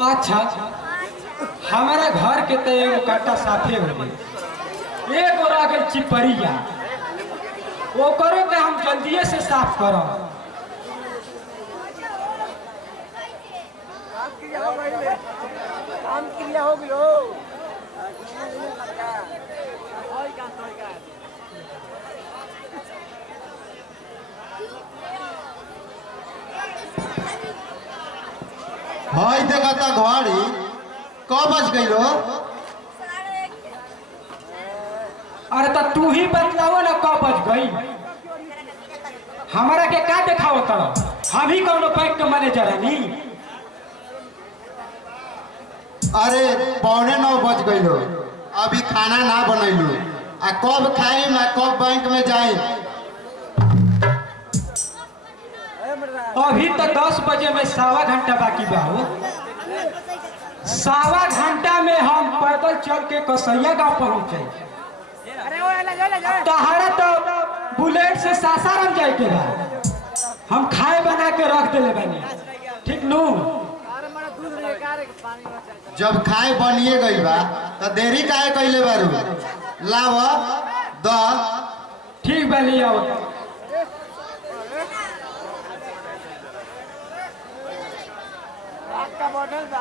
अच्छा हमारा घर के तो एगो काटा साफे हो गई, एगो रह गई चिपरिया, वो करो के हम जल्दिए से साफ करो। काम क्रिया हो गयो। भाई देखा था घड़ी कब बज गई लो? अरे तो तू ही बतलाओ ना कब बज गई, हमारा के का दिखाओ तो हम ही कौन बैंक के मैनेजर है नी। अरे 8:45 बज गई लो, अभी खाना ना बनैलू, आ कब खाई ना कब बैंक में जाई। अभी तो 10 बजे में 1.25 घंटा बाकी बा हो। 1.25 घंटा में हम पैदल चल के कसैया गांव पहुंचे। तहरा तो बुलेट से सासाराम जाए के बा, हम खाए बना के रख देले बानी, ठीक नू। जब खाए बनिए गई बा तो देरी काहे कइले बारू? लाव द ठीक बा ले आओ। बॉटल बा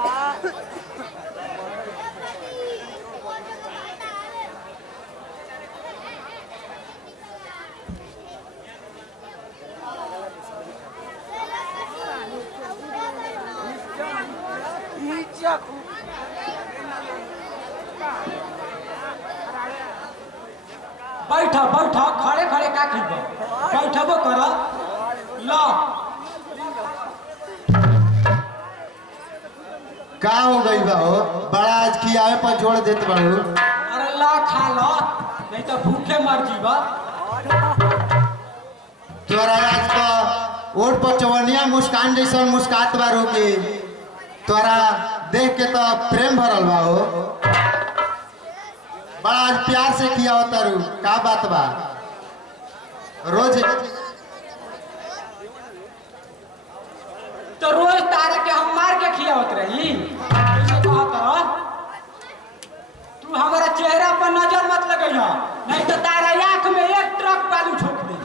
बैठा बैठा खड़े खड़े का खींच बैठबो कर लो। का हो गई बा हो? बड़ा आज खियावे पर जोड़ देत बाड़ू। अरे ला खा लो, नहीं तो भूखे मर जीवा। तोरा आज तो ओट पर चवनिया मुस्कान जैसा मुस्कात बारू की तोरा देख के तो प्रेम भरल बा हो। बड़ा आज प्यार से किया होता रू, का बात बा? रोज तो रोज तारा के हम मार के खियावत रही, ऐसे कहत रह। तू हमारा चेहरा पर नजर मत लगइहा, नहीं तो तारा आंख में 1 ट्रक बालू ठोक दे।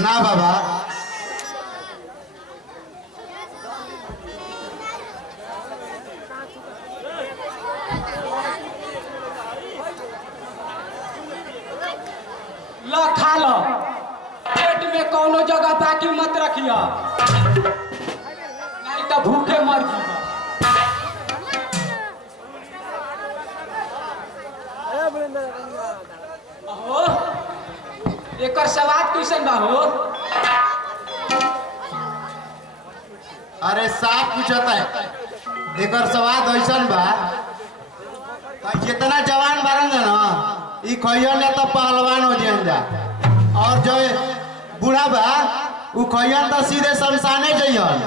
ना बाबा, लो खा लो, पेट में कोनो जगह बाकी मत रखिया, नहीं तो भूखे मर जीवा। अहो एकर स्वाद कैसन बा हो? अरे साफ पूछता है, एकर स्वाद ऐसन बा जितना जवान बारन जा ना ई खइयन ले तो पहलवान हो जाइन जा, और जो बूढ़ा बा उ खइयन तो सीधे शमशाने जइयन।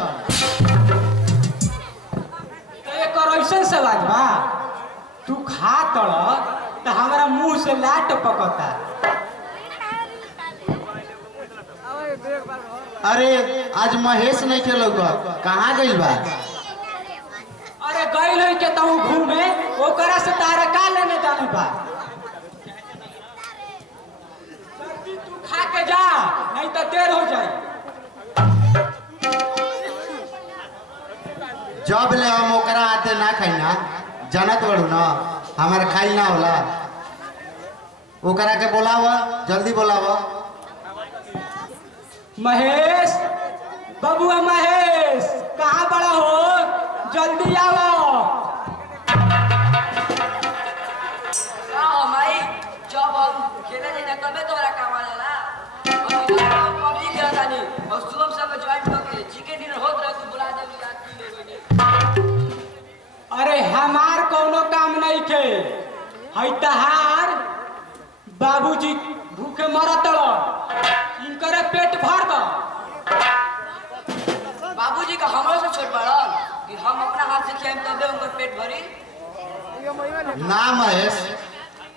तो एकर ऐसन स्वाद बा, तू खा तड़ तो हमारा मुंह से लाट पकता। अरे आज महेश नहीं खेलो कहाँ गइल बा? अरे गइल है के तू घूमे, ओकरा से तारा का लेने जाने बा? तू खा के जा, नहीं तो देर हो जाए। जब ले हम ओकरा आते ना खाइना, जानत बड़ू ना हमारा खाई ना होला। ओकरा के बोलावा, जल्दी बोलावा। महेश, बबुआ महेश, कहाँ बड़ा हो? जल्दी आओ। भाई जब हम खेले जाए तबे तोरा काम आ जाला। पब्लिक गया था नहीं और सुबह सब ज्वाइन करके चिकन डिनर होत रहे तो बुला दे अरे हमार कोनो काम नहीं थे, है तहार बाबूजी भूखे मरत इनकरे पेट भर दो। बाबूजी का हमरो से छोट पड़ल कि हम अपना हाथ से तबे उनकर पेट भरी। ना महेश,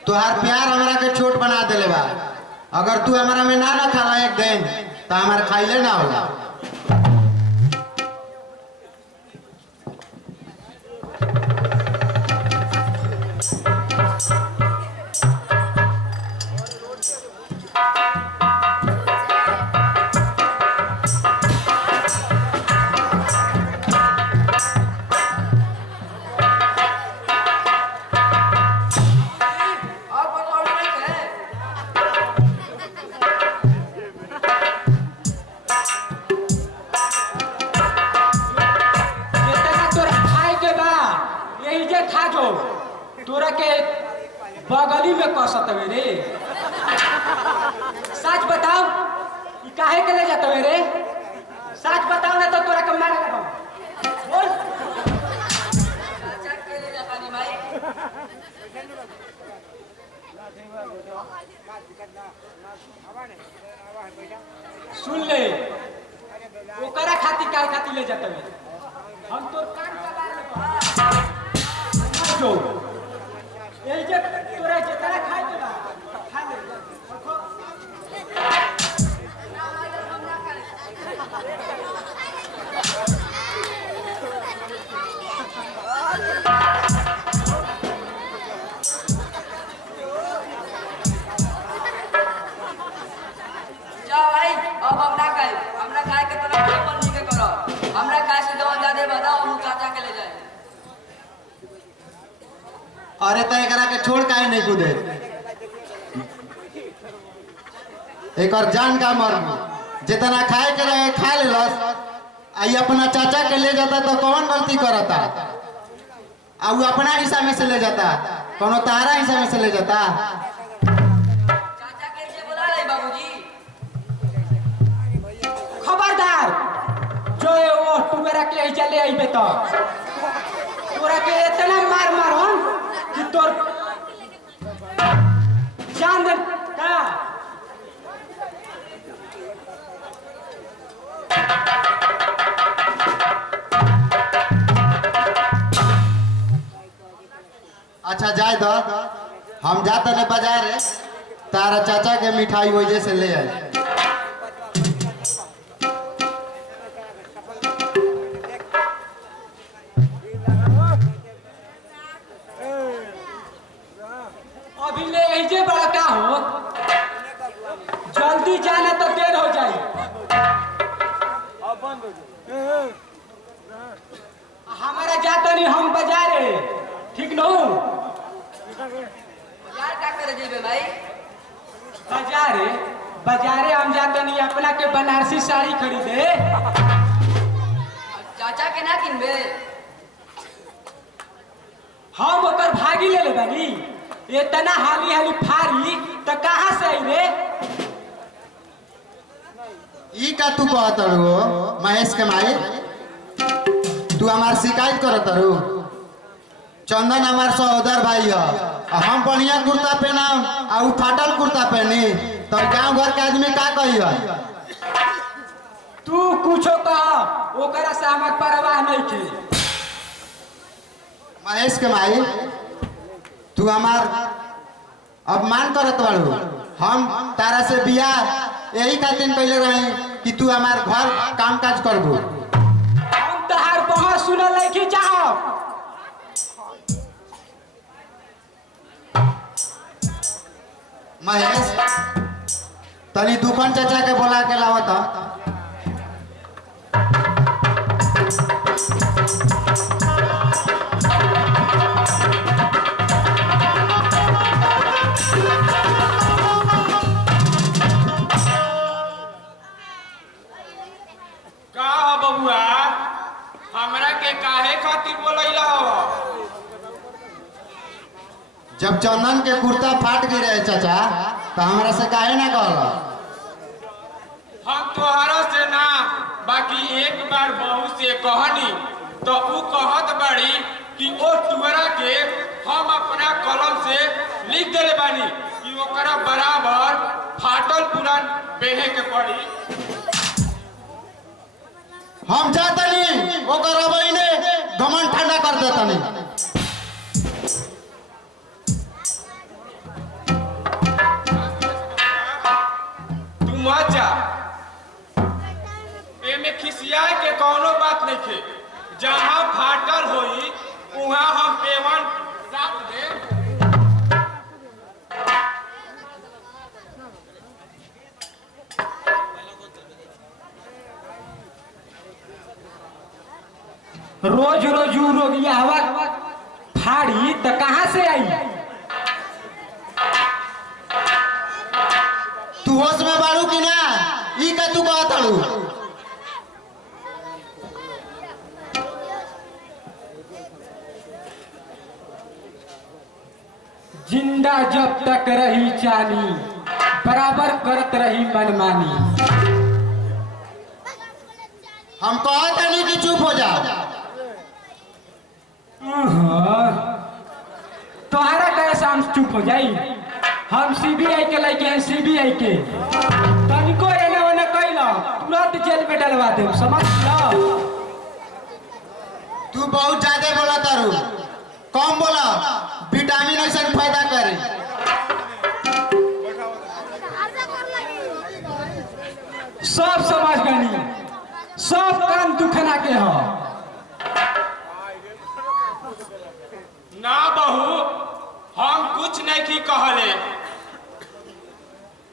तुहार प्यार हमरा के छोट बना देले बा। अगर तू हमारा में ना खाला एक दिन तो हमारे खाइले ना होला। और बताओ नहीं है। जितना तोरा खाए के बा यही जे खा जो। तोरा के बगली में कसत हवे रे। सच बताओ ई काहे के ले जात हवे रे? सच बताओ ना तो तोरा के मारे लगो। बोल। चाचा के ले जाता नहीं भाई। सुन ले ओकरा खातिर काहे खातिर ले जात हवे? हम तोर कान कबार ले जो यही जे तोरा जितना खाए के बा खा ले। जा भाई अब हमरा खाए के तोरा मन नहीं के करो। हमरा खाए से जवन ज्यादा बताओ हम चाचा के ले जाए। अरे तो एकरा के छोड़ काहे नहीं कूदे? एक और जान का मर जितना खाए के रहे खा लेलस। आई अपना चाचा के ले जाता तो कौन गलती करता? वो अपना हिस्सा में से ले जाता, कोनो तारा हिस्सा में से ले जाता। चाचा के लिए बुला रही बाबूजी। खबरदार जो ये वो टुकड़ा के ही चले आई तो तोरा के इतना मार मारन कि तोर जान दे का। अच्छा जाए दो, हम जाते ने बाजार तारा चाचा के मिठाई वजह से ले आए। अभी ले आई जे बड़का हो, जल्दी जाना तो देर हो जाए। हमारा जाता नहीं हम बाजारे ठीक न हो। यार क्या करे जेबे भाई? बाजारे बाजारे हम जाते नहीं अपना के बनारसी साड़ी खरीदे। चाचा के ना किनबे? हम ओकर भागी ले ले बानी। इतना हाली हाली फारी तो कहाँ से आई रे? ई का तू कहत हो महेश के माई? तू हमार शिकायत करत रू? चंदन हमार सहोदर भाई है। हम बढ़िया कुर्ता पहनाम आ उ फाटल कुर्ता पहनी तो गांव घर के आदमी का कही है? तू कुछो कह ओकरा से हमार परवाह नहीं के। महेश के माई तू हमार अपमान करत बाड़ू। हम तारा से बियाह यही खातिर पहले रही कि तू हमार घर काम काज करबू। हम तहार बहुत सुनल नहीं चाहब। महेश तनी दुकान चाचा के बोला के लावत। का हो बबुआ, हमरा के काहे खातिर बोलैला हो? जब चंदन के कुर्ता फाट गई रहे चाचा तो हमरा से काहे ना कहला? हम तोहरा से ना बाकी एक बार बहू से कहनी तो ऊ कहत बाड़ी कि ओ टुकड़ा के हम अपना कलम से लिख देले बानी कि ओकरा बराबर फाटल पुरान पहने के पड़ी। हम जातनी ओकर अबई ने घमंड ठंडा कर देता नहीं। तू मत जा, एमे खिसियाए के कौनो बात नहीं थे। जहाँ फाटल होई वहाँ हम पेवन साथ दे। रोज रोज ऊ रोगिया हवा फाड़ी तो कहाँ से आई? तू होश में बाड़ू की ना? ई का तू कहत हड़ू? जिंदा जब तक रही चानी बराबर करत रही मनमानी। हम कहत नहीं कि चुप हो जा। तोहरा कैसे हम चुप हो जाई? हम सीबीआई के लड़के हैं, सीबीआई के। तनिको एने ओने कइला तुरंत जेल में डलवा दे, समझ लो। तू बहुत ज्यादा बोला तारू, कम बोला। विटामिन ऐसा फायदा करे। सब समझ गनी, सब कान दुखना के हो। ना बहू, हम कुछ नहीं की कहले।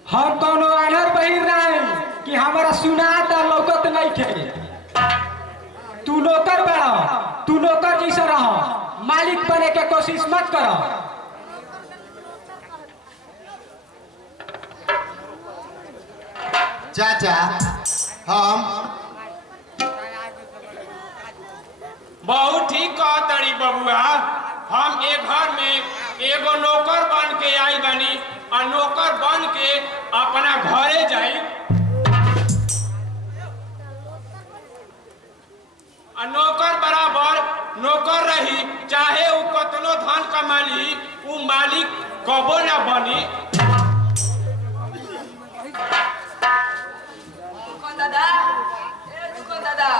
हम कोनो अनहर बहिर रहे कि हमारा सुनाता लौकत नहीं थे। तू नौकर बड़ा, तू नौकर जैसा रहो, मालिक बने के कोशिश मत करो। चाचा हम बहुत ठीक कहतड़ी बबुआ। हम एक घर में एगो नौकर बन के आई बनी और नौकर बन के अपना घरे जाई और नौकर बराबर नौकर रही, चाहे वो कतनो धन कमाली, वो मालिक कबो ना बनी। दुकान दादा, ए दुकान दादा,